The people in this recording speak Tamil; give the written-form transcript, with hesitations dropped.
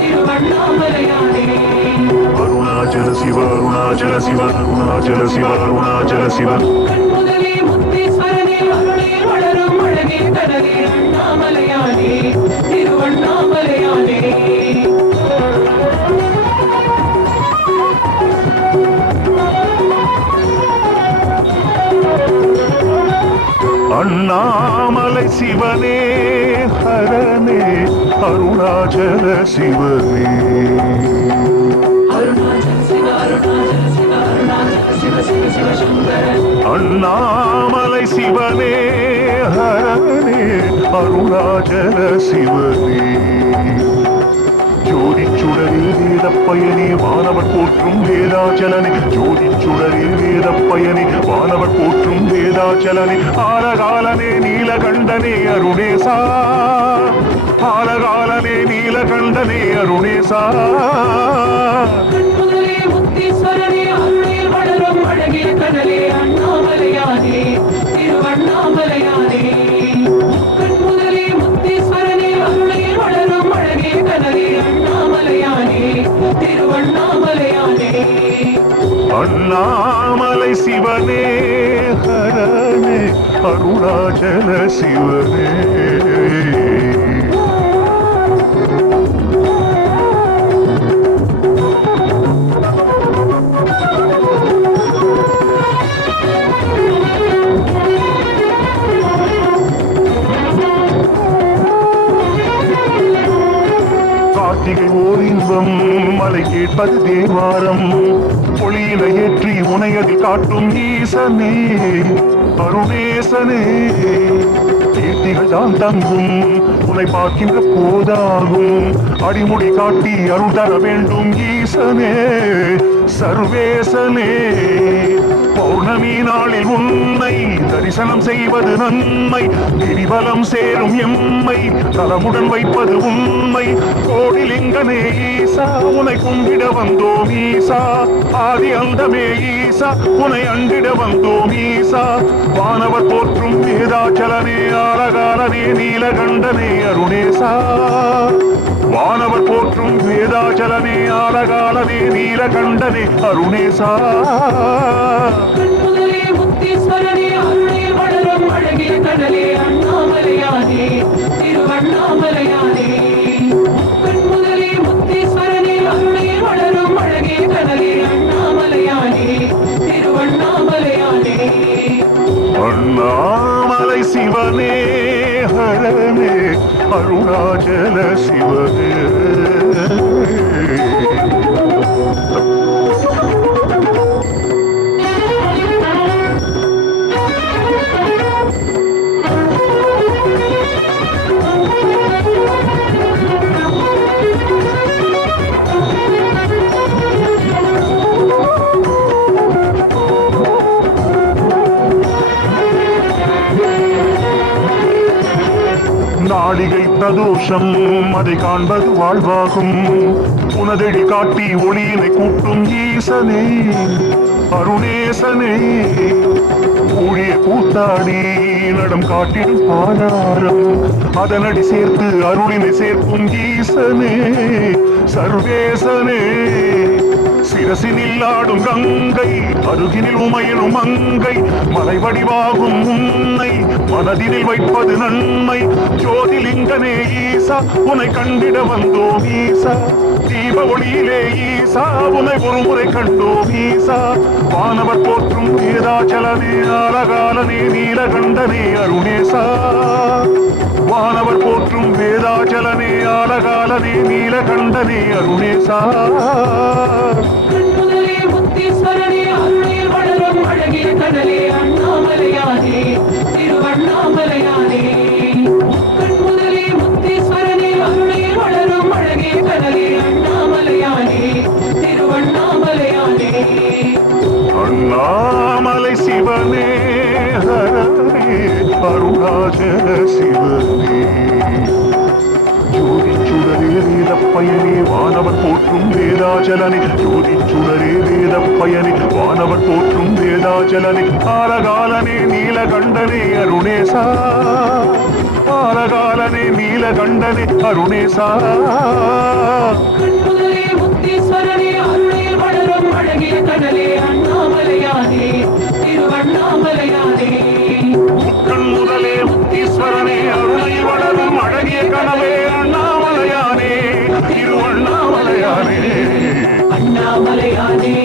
திருவண்ணாமலையானே. அருணாச்சல சிவ அருணாச்சல சிவ அருணாச்சல சிவ அருணாச்சல சிவ. கண்முதலே முத்தீஸ்வரனே அருளே வளரும் அழகே கடலே அண்ணாமலையானே திருவண்ணாமலையானே. அண்ணாமலை சிவனே ஹரனே அருணாச்சல சிவனே. அண்ணாமலை சிவனே ஹரனே அருணாச்சல சிவனே. ஜோதி சுடரில் வேத பயனே வானவர் போற்றும் வேதாச்சலனே. ஜோதி சுடரில் வேத பயனே வானவர் போற்றும் வேதாச்சலனே. ஆலகாலனே நீலகண்டனே அருணேசா. ஆலகாலனே நீலகண்டனே அருணேசா. கண்முதலே முத்தீஸ்வரனே அருளே வளரும் அழகே கடலே அண்ணாமலையானே திருவண்ணாமலையானே. கண்முதலே முத்தீஸ்வரனே அருளே வளரும் அழகே கடலே அண்ணாமலையானே திருவண்ணாமலையானே. அண்ணாமலை சிவனே ஹரனே அருணாச்சல சிவனே. கார்த்திகை ஓர் இன்பம் மலை கேட்பது தேவாரம். ஒளியில ஏற்றி உனையதில் காட்டும் ஈசனே அருணேசனே. கீர்த்திகள் தான் தங்கும் உன்னை பார்க்கின்ற போதாகும். அடிமுடி காட்டி அருள் தர வேண்டும் ஈசனே சர்வேசனே. பௌர்ணமி நாளில் உன்னை தரிசனம் செய்வது நன்மை. கிரிவலம் சேரும் எம்மை தலமுடன் வைப்பது உண்மை. கோடிலிங்கனே ஈசா உனை கும்பிட வந்தோம் ஈசா. ஆதி அந்தமே ஈசா உனை அண்டிட வந்தோம் ஈசா. வானவர் போற்றும் வேதாச்சலனே ஆலகாலனே நீலகண்டனே அருணேசா. வானவர் போற்றும் வேதாச்சலனே ஆலகாலனே நீலகண்டனே அருணேசா. கண்முதலே முத்தீஸ்வரனே அருளே வளரும் அழகே கடலே அண்ணாமலையானே திருவண்ணாமலையானே. கண்முதலே முத்தீஸ்வரனே அருளே வளரும் அழகே கடலே அண்ணாமலையானே திருவண்ணாமலையானே. அண்ணாமலை சிவனே ஹரனே அருணாச்சல சிவனே. நாளிகை பிரதோஷம் அதை காண்பது வாழ்வாகும். உனதடி காட்டி ஒளியினை கூட்டும் ஈசனே அருணேசனே. ஊழிய கூத்தாடி நடம் காட்டிடும் பாதாரம். அதனடி சேர்த்து அருளினை சேர்க்கும் ஈசனே சர்வேசனே. சிரசினில் ஆடும் கங்கை அருகினில் உமையிலும் மங்கை. மலை வடிவாகும் உன்னை மனதினில் வைப்பது நன்மை. ஜோதிலிங்கனே ஈசா உனை கண்டிட வந்தோம் ஈசா. தீப ஒளியிலே ஈசா உனை ஒரு முறை கண்டோம் ஈசா. வானவர் போற்றும் வேதாச்சலனே ஆலகாலனே நீலகண்டனே அருணேசா. வானவர் போற்றும் வேதாச்சலனே ஆலகாலனே நீலகண்டனே அருணேசா. கண்முதலே முத்தீஸ்வரனே அருளே வளரும் அழகே கடலே அண்ணாமலையானே திருவண்ணாமலையானே. கண்முதலே முத்தீஸ்வரனே அருளே வளரும் அழகே கடலே அண்ணாமலையானே திருவண்ணாமலையானே. அண்ணாமலை சிவனே ஹரனே அருணாச்சல சிவனே. ஜோதி சுடரே வேத பயனே வானவர் போற்றும் வேதாச்சலனே. ஜோதி சுடரே வேத பயனே வானவர் போற்றும் வேதாச்சலனே. ஆலகாலனே நீலகண்டனே அருணேசா. ஆலகாலனே நீல நீலகண்டனே அருணேசா. கண்முதலே முத்தீஸ்வரனே அருளில் வளரும் அழகிய கடலே அண்ணாமலையானே திருவண்ணாமலையானே. முக்கண் முதலே முத்தீஸ்வரனே அருளை வளரும் அழகிய கனவே அண்ணாமலையானே திருவண்ணாமலையானே. அண்ணாமலையானே